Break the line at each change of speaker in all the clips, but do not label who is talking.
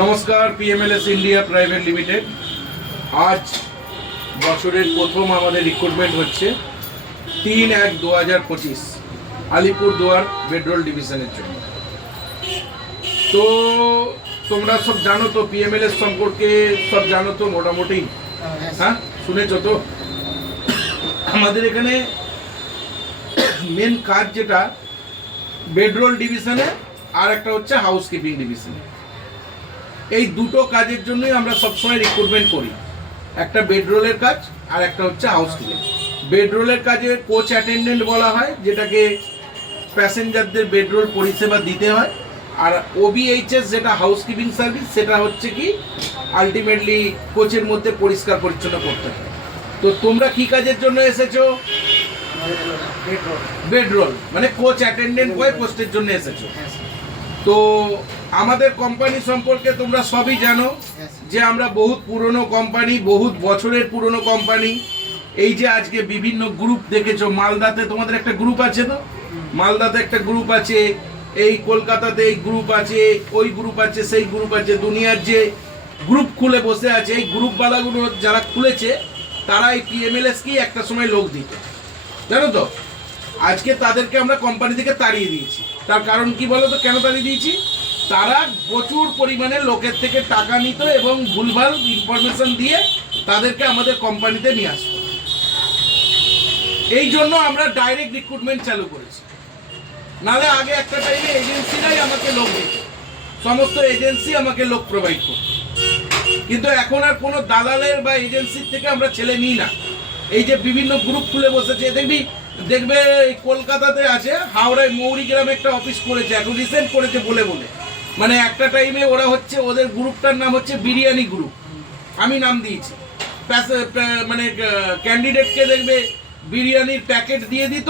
নমস্কার PMLS India private limited আজ বছরের প্রথম আমাদের রিক্রুটমেন্ট হচ্ছে তিন এক দু হাজার পঁচিশ আলিপুরদুয়ার বেডরোল ডিভিশনের জন্য। তো তোমরা সব জানো তো পিএমএলএস সম্পর্কে সব জানো তো মোটামুটি? হ্যাঁ। শুনেছ তো? আমাদের এখানে মেন কাজ যেটা বেডরোল ডিভিশনে আর একটা হচ্ছে হাউসকিপিং ডিভিশনে এই দুটো কাজের জন্যই আমরা সবসময় রিক্রুটমেন্ট করি। একটা বেডরোলের কাজ আর একটা হচ্ছে হাউসকিপিং বেডরোলের কাজে কোচ অ্যাটেন্ডেন্ট বলা হয় যেটাকে প্যাসেঞ্জারদের বেডরোল পরিষেবা দিতে হয়। আর ওবিএইচএস যেটা হাউসকিপিং সার্ভিস সেটা হচ্ছে কি আলটিমেটলি কোচের মধ্যে পরিষ্কার পরিচ্ছন্ন করতে হয়। তো তোমরা কি কাজের জন্য এসেছ? বেডরোল মানে কোচ অ্যাটেন্ডেন্ট বয় পোস্টের জন্য এসেছ। তো আমাদের কোম্পানি সম্পর্কে তোমরা সবই জানো যে আমরা বহুত পুরনো কোম্পানি বহুত বছরের পুরনো কোম্পানি এই যে আজকে বিভিন্ন গ্রুপ দেখেছ মালদাতে তোমাদের একটা গ্রুপ আছে তো? মালদাতে একটা গ্রুপ আছে এই কলকাতাতে এই গ্রুপ আছে ওই গ্রুপ আছে সেই গ্রুপ আছে দুনিয়ার যে গ্রুপ খুলে বসে আছে এই গ্রুপওয়ালাগুলো যারা খুলেছে তারা এই পিএমএলএস কি একটা সময় লোক দিত। জানো তো? আজকে তাদেরকে আমরা কোম্পানি থেকে তাড়িয়ে দিয়েছি। তার কারণ কি বলো তো কেন তাড়িয়ে দিয়েছি? তারা প্রচুর পরিমাণে লোকের থেকে টাকা নিত এবং ভুলভাল ইনফরমেশন দিয়ে তাদেরকে আমাদের কোম্পানিতে নিয়ে আসতো। এই জন্য আমরা ডাইরেক্ট রিক্রুটমেন্ট চালু করেছি। নালে আগে একটা টাইমে এজেন্সিরাই আমাকে লোক দিত। সমস্ত এজেন্সি আমাকে লোক প্রোভাইড করত। কিন্তু এখন আর কোনো দালালের বা এজেন্সির থেকে আমরা ছেলে নিই না। এই যে বিভিন্ন গ্রুপ খুলে বসেছে, দেখবি, দেখবে কলকাতাতে আছে, হাওড়ায় মৌরি গ্রামে একটা অফিস করেছে, এখন রিসেন্ট করেছে বলে বলে। মানে একটা টাইমে ওরা হচ্ছে ওদের গ্রুপটার নাম হচ্ছে বিরিয়ানি গ্রুপ আমি নাম দিয়েছি। মানে ক্যান্ডিডেটকে দেখবে বিরিয়ানির প্যাকেট দিয়ে দিত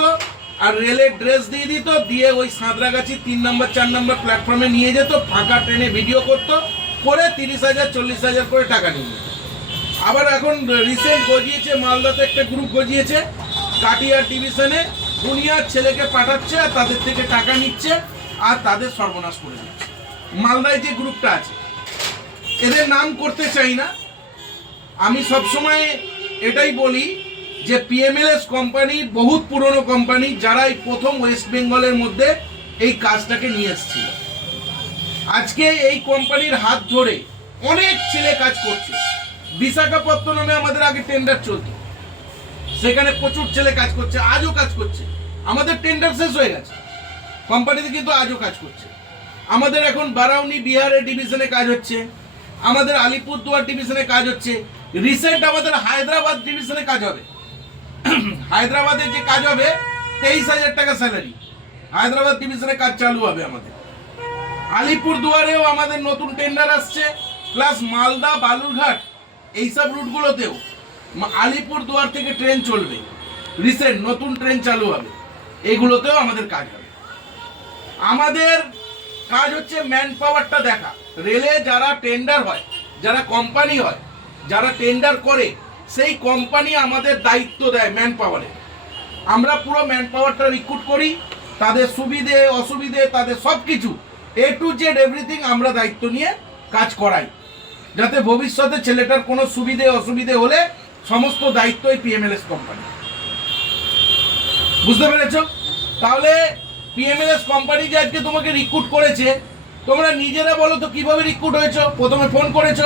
আর রেলের ড্রেস দিয়ে দিত, দিয়ে ওই সাঁতরাগাছি তিন নম্বর চার নম্বর প্ল্যাটফর্মে নিয়ে যেত, ফাঁকা ট্রেনে ভিডিও করতো, করে তিরিশ হাজার, চল্লিশ হাজার করে টাকা নিয়ে যেত আবার এখন রিসেন্ট গজিয়েছে, মালদাতে একটা গ্রুপ গজিয়েছে, কাটিয়ার ডিভিশনে দুনিয়ার ছেলেকে পাঠাচ্ছে আর তাদের থেকে টাকা নিচ্ছে আর তাদের সর্বনাশ করে দিচ্ছে। মালদায় যে গ্রুপটা আছে, এদের নাম করতে চাই না। আমি সবসময় এটাই বলি যে পিএমএলএস কোম্পানি বহুত পুরনো কোম্পানি যারা এই প্রথম ওয়েস্ট বেঙ্গলের মধ্যে এই কাজটাকে নিয়ে এসেছিল। আজকে এই কোম্পানির হাত ধরে অনেক ছেলে কাজ করছে। বিশাখাপত্তনমে আমাদের আগে টেন্ডার চলতো। সেখানে প্রচুর ছেলে কাজ করছে, আজও কাজ করছে। আমাদের টেন্ডার শেষ হয়ে গেছে। কোম্পানিতে কিন্তু আজও কাজ করছে। আমাদের এখন বারাউনি বিহারের ডিভিশনে কাজ হচ্ছে, আমাদের আলিপুরদুয়ার ডিভিশনে কাজ হচ্ছে, রিসেন্ট আমাদের হায়দ্রাবাদ ডিভিশনে কাজ হবে। হায়দ্রাবাদে যে কাজ হবে, তেইশ হাজার টাকা স্যালারি। হায়দ্রাবাদ ডিভিশনে কাজ চালু হবে আমাদের। আলিপুরদুয়ারেও আমাদের নতুন টেন্ডার আসছে প্লাস মালদা, বালুরঘাট, এইসব রুটগুলোতেও আলিপুরদুয়ার থেকে ট্রেন চলবে। রিসেন্ট নতুন ট্রেন চালু হবে। এগুলোতেও আমাদের কাজ হবে। আমাদের কাজ হচ্ছে ম্যান পাওয়ারটা দেখা। রেলে যারা টেন্ডার হয়, যারা কোম্পানি হয়, যারা টেন্ডার করে, সেই কোম্পানি আমাদের দায়িত্ব দেয় ম্যান পাওয়ারে আমরা পুরো ম্যান পাওয়ারটা রিক্রুট করি, তাদের সুবিধে, অসুবিধে, তাদের সব কিছু এ টু জেড এভরিথিং আমরা দায়িত্ব নিয়ে কাজ করাই। যাতে ভবিষ্যতে ছেলেটার কোনো সুবিধে, অসুবিধে হলে সমস্ত দায়িত্ব এই পিএমএলএস কোম্পানি বুঝতে পেরেছ? তাহলে পিএমএলএস কোম্পানি যে আজকে তোমাকে রিক্রুট করেছে তোমরা নিজেরা বলো তো কীভাবে রিক্রুট হয়েছো? প্রথমে ফোন করেছ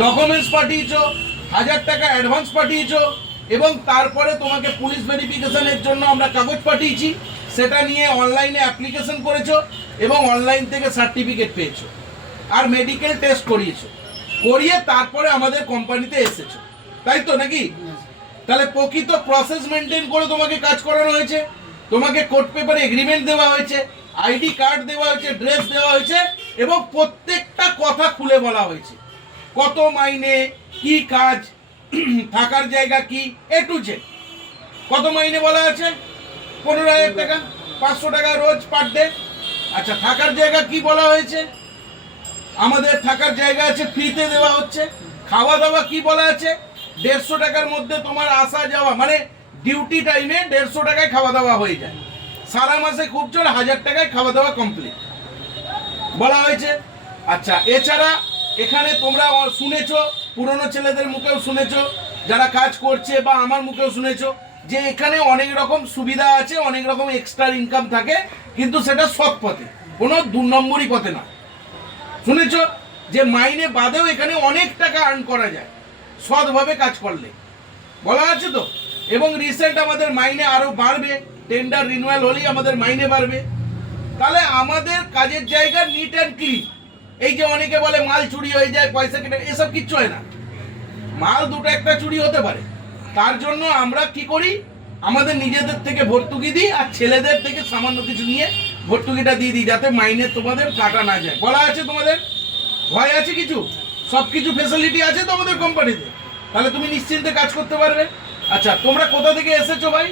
ডকুমেন্টস পাঠিয়েছো হাজার টাকা অ্যাডভান্স পাঠিয়েছো এবং তারপরে তোমাকে পুলিশ ভেরিফিকেশনের জন্য আমরা কাগজ পাঠিয়েছি সেটা নিয়ে অনলাইনে অ্যাপ্লিকেশন করেছ এবং অনলাইন থেকে সার্টিফিকেট পেয়েছ আর মেডিকেল টেস্ট করিয়েছো। করিয়ে তারপরে আমাদের কোম্পানিতে এসেছ। তাই তো নাকি? তাহলে প্রকৃত প্রসেস মেনটেন করে তোমাকে কাজ করানো হয়েছে। তোমাকে কোর্ট পেপারে এগ্রিমেন্ট দেওয়া হয়েছে আইডি কার্ড দেওয়া হয়েছে ড্রেস দেওয়া হয়েছে, এবং প্রত্যেকটা কথা খুলে বলা হয়েছে। কত মাইনে, কি কাজ, থাকার জায়গা কি এ টু জেড কত মাইনে বলা আছে? পনেরো হাজার টাকা, পাঁচশো টাকা রোজ পার ডে আচ্ছা থাকার জায়গা কি বলা হয়েছে? আমাদের থাকার জায়গা আছে ফ্রিতে দেওয়া হচ্ছে। খাওয়া দাওয়া কি বলা আছে? দেড়শো টাকার মধ্যে তোমার আসা যাওয়া মানে ডিউটি টাইমে দেড়শো টাকায় খাওয়া দাওয়া হয়ে যায়। সারা মাসে খুব জোর হাজার টাকায় খাওয়া দাওয়া কমপ্লিট বলা হয়েছে। আচ্ছা এছাড়া এখানে তোমরা শুনেছো, পুরনো ছেলেদের মুখেও শুনেছো, যারা কাজ করছে বা আমার মুখেও শুনেছো, যে এখানে অনেক রকম সুবিধা আছে, অনেক রকম এক্সট্রা ইনকাম থাকে, কিন্তু সেটা সৎ পথে, কোনো দু নম্বরই পথে না। শুনেছ? যে মাইনে বাদেও এখানে অনেক টাকা আর্ন করা যায়, সৎভাবে কাজ করলে। বলা আছে তো? এবং রিসেন্ট আমাদের মাইনে আরও বাড়বে টেন্ডার রিনুয়াল হলেই আমাদের মাইনে বাড়বে। তাহলে আমাদের কাজের জায়গা নিট অ্যান্ড ক্লিন এই যে অনেকে বলে মাল চুরি হয়ে যায়, পয়সা কেটে, এসব কিচ্ছু হয় না। মাল দুটো একটা চুরি হতে পারে। তার জন্য আমরা কি করি? আমাদের নিজেদের থেকে ভর্তুকি দিই আর ছেলেদের থেকে সামান্য কিছু নিয়ে ভর্তুকিটা দিয়ে দিই, যাতে মাইনে তোমাদের কাটা না যায়। বলা আছে তোমাদের? ভয় আছে কিছু? সব কিছু ফেসিলিটি আছে তো আমাদের কোম্পানিতে তাহলে তুমি নিশ্চিন্তে কাজ করতে পারবে। আচ্ছা তোমরা কোথা থেকে এসেছ ভাই?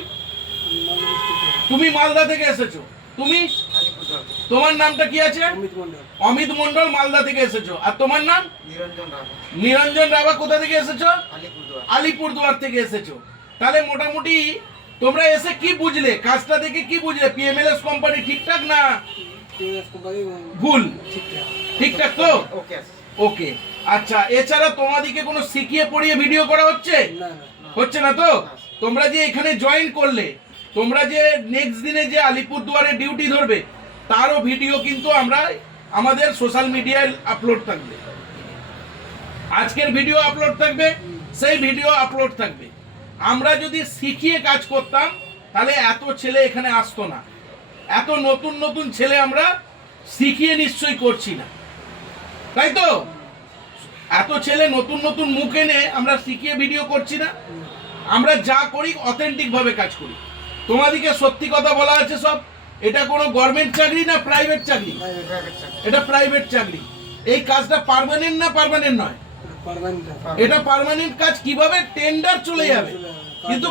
তুমি মালদা থেকে এসেছ। তুমি? তোমার নামটা কি আছে?
অমিত মন্ডল
মালদা থেকে এসেছ। আর তোমার নাম?
নিরঞ্জন রাভা।
কোথা থেকে এসেছ?
আলিপুরদুয়ার।
থেকে এসেছ। তাহলে মোটামুটি তোমরা এসে কি বুঝলে? কাজটা দেখে কি বুঝলে? পিএমএলএস কোম্পানি ঠিকঠাক না ভুল?
ঠিকঠাক।
ঠিকঠাক তো?
ওকে
ওকে আচ্ছা এছাড়া তোমাদিকে কোনো শিখিয়ে পড়িয়ে ভিডিও করা হচ্ছে?
না।
হচ্ছে না তো? তোমরা যে এখানে জয়েন করলে, তোমরা যে নেক্সট দিনে যে আলিপুরদুয়ারে ডিউটি ধরবে, তারও ভিডিও কিন্তু আমরা আমাদের সোশ্যাল মিডিয়ায় আপলোড থাকবে। আজকের ভিডিও আপলোড থাকবে, সেই ভিডিও আপলোড থাকবে। আমরা যদি শিখিয়ে কাজ করতাম, তাহলে এত ছেলে এখানে আসতো না। এত নতুন নতুন ছেলে আমরা শিখিয়ে নিশ্চয়ই করছি না। তাই তো? এত ছেলে নতুন নতুন মুখ এনে আমরা শিখিয়ে ভিডিও করছি না। আমরা যা করি অথেন্টিক ভাবে কাজ করি। তোমাদিকে সত্যি কথা বলা আছে সব। এটা কোনো গভর্নমেন্ট চাকরি না প্রাইভেট চাকরি? এটা প্রাইভেট চাকরি। এই কাজটা পার্মানেন্ট না পার্মানেন্ট নয়? এটা পার্মানেন্ট কাজ কীভাবে? টেন্ডার চলে যাবে। কিন্তু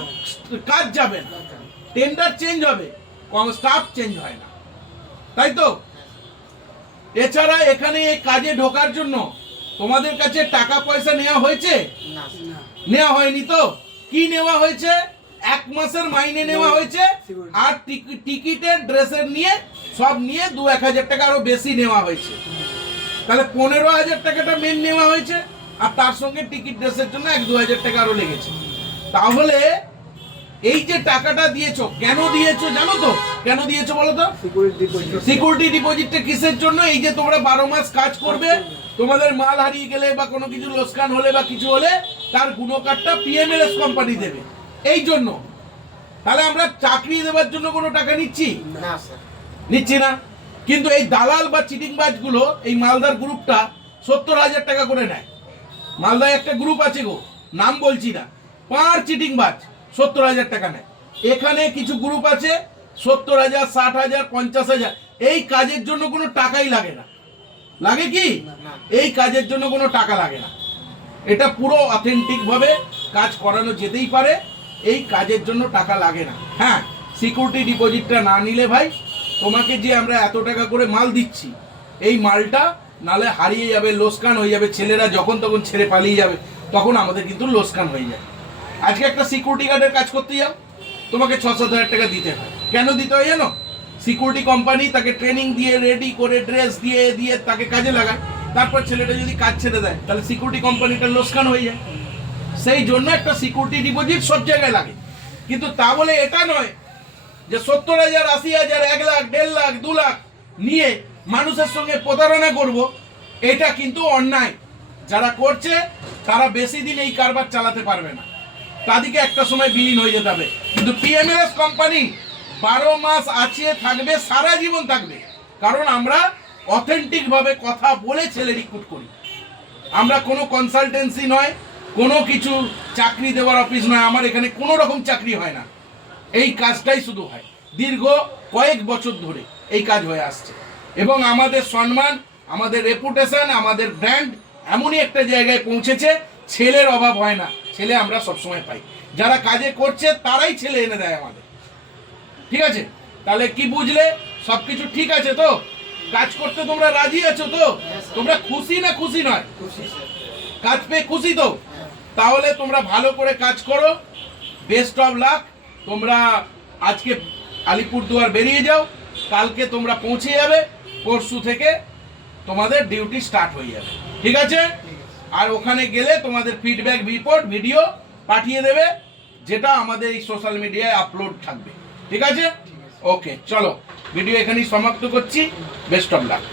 কাজ যাবে। না। টেন্ডার চেঞ্জ হবে। স্টাফ চেঞ্জ হয় না। তাই তো? এছাড়া এখানে এই কাজে ঢোকার জন্য তোমাদের কাছে টাকা পয়সা নেওয়া হয়েছে?
না
না।
নেওয়া হয়নি তো? কি নেওয়া হয়েছে? এক মাসের মাইনে নেওয়া হয়েছে? আর টিকিটের ড্রেসের নিয়ে সব নিয়ে দু এক হাজার টাকা আরও বেশি নেওয়া হয়েছে। তাহলে পনেরো হাজার টাকাটা মেন নেওয়া হয়েছে আর তার সঙ্গে টিকিট ড্রেসের জন্য এক দু হাজার টাকা আরও লেগেছে। তাহলে এই যে টাকাটা দিয়েছ কেন দিয়েছ জানো তো? কেন দিয়েছ বলো তো?
সিকিউরিটি
ডিপোজিটটা কিসের জন্য? এই যে তোমরা বারো মাস কাজ করবে তোমাদের মাল হারিয়ে গেলে বা কোনো কিছু লোকসান হলে বা কিছু হলে তার গুণকারটা পিএমএলএস কোম্পানি দেবে। এই জন্য। তাহলে আমরা চাকরি দেওয়ার জন্য কোনো টাকা নিচ্ছি? নিচ্ছি না। কিন্তু এই দালাল বা চিটিংবাজগুলো এই মালদার গ্রুপটা সত্তর হাজার টাকা করে নেয়। মালদায় একটা গ্রুপ আছে গো নাম বলছি না। পার চিটিংবাজ। সত্তর হাজার টাকা নেয়। এখানে কিছু গ্রুপ আছে সত্তর হাজার ষাট হাজার পঞ্চাশ হাজার। এই কাজের জন্য কোনো টাকাই লাগে না। লাগে কি? এই কাজের জন্য কোনো টাকা লাগে না। এটা পুরো অথেন্টিকভাবে কাজ করানো যেতেই পারে। এই কাজের জন্য টাকা লাগে না। হ্যাঁ সিকিউরিটি ডিপোজিটটা না নিলে ভাই তোমাকে যে আমরা এত টাকা করে মাল দিচ্ছি এই মালটা নালে হারিয়ে যাবে লোসকান হয়ে যাবে ছেলেরা যখন তখন ছেড়ে পালিয়ে যাবে তখন আমাদের কিন্তু লোসকান হয়ে যায়। আজকে একটা সিকিউরিটি গার্ডের কাজ করতে যাও। তোমাকে ছ সাত হাজার টাকা দিতে হয়। কেন দিতে হয় জানো? সিকিউরিটি কোম্পানি তাকে ট্রেনিং দিয়ে রেডি করে ড্রেস দিয়ে দিয়ে তাকে কাজে লাগায়। তারপর ছেলেটা যদি কাজ ছেড়ে দেয়, তাহলে সিকিউরিটি কোম্পানিটা লোসকান হয়ে যায়। সেই জন্য একটা সিকিউরিটি ডিপোজিট সব জায়গায় লাগে। কিন্তু তা বলে এটা নয় যে সত্তর হাজার, আশি হাজার, এক লাখ, দেড় লাখ, দু লাখ নিয়ে মানুষের সঙ্গে প্রতারণা করব, এটা কিন্তু অন্যায়। যারা করছে, তারা বেশি দিন এই কারবার চালাতে পারবে না। তাদেরকে একটা সময় বিলীন হয়ে যেতে হবে। কিন্তু পিএমএলএস কোম্পানি বারো মাস আছে থাকবে, সারা জীবন থাকবে। কারণ আমরা অথেন্টিকভাবে কথা বলে ছেলে রিক্রুট করি। আমরা কোনো কনসালটেন্সি নয়, কোনো কিছু চাকরি দেওয়ার অফিস নয়, আমার এখানে কোনো রকম চাকরি হয় না। এই কাজটাই শুধু হয়। দীর্ঘ কয়েক বছর ধরে এই কাজ হয়ে আসছে। এবং আমাদের সম্মান, আমাদের রেপুটেশন আমাদের ব্র্যান্ড এমনই একটা জায়গায় পৌঁছেছে, ছেলের অভাব হয় না। ছেলে আমরা সবসময় পাই। যারা কাজে করছে তারাই ছেলে এনে দেয় আমাদের। ঠিক আছে? তাহলে কি বুঝলে? সবকিছু ঠিক আছে তো? কাজ করতে তোমরা রাজি আছো তো? তোমরা খুশি না খুশি নয়?
খুশি
কাজ পেয়ে খুশি তো? তাহলে তোমরা ভালো করে কাজ করো। বেস্ট অফ লাক তোমরা আজকে আলিপুরদুয়ার বেরিয়ে যাও। কালকে তোমরা পৌঁছে যাবে। পরশু থেকে তোমাদের ডিউটি স্টার্ট হয়ে যাবে। ঠিক আছে? আর ওখানে গেলে তোমাদের ফিডব্যাক রিপোর্ট ভিডিও পাঠিয়ে দেবে যেটা আমাদের এই সোশ্যাল মিডিয়ায় আপলোড থাকবে। ঠিক আছে? ওকে চলো ভিডিও এখানেই সমাপ্ত করছি। Best of luck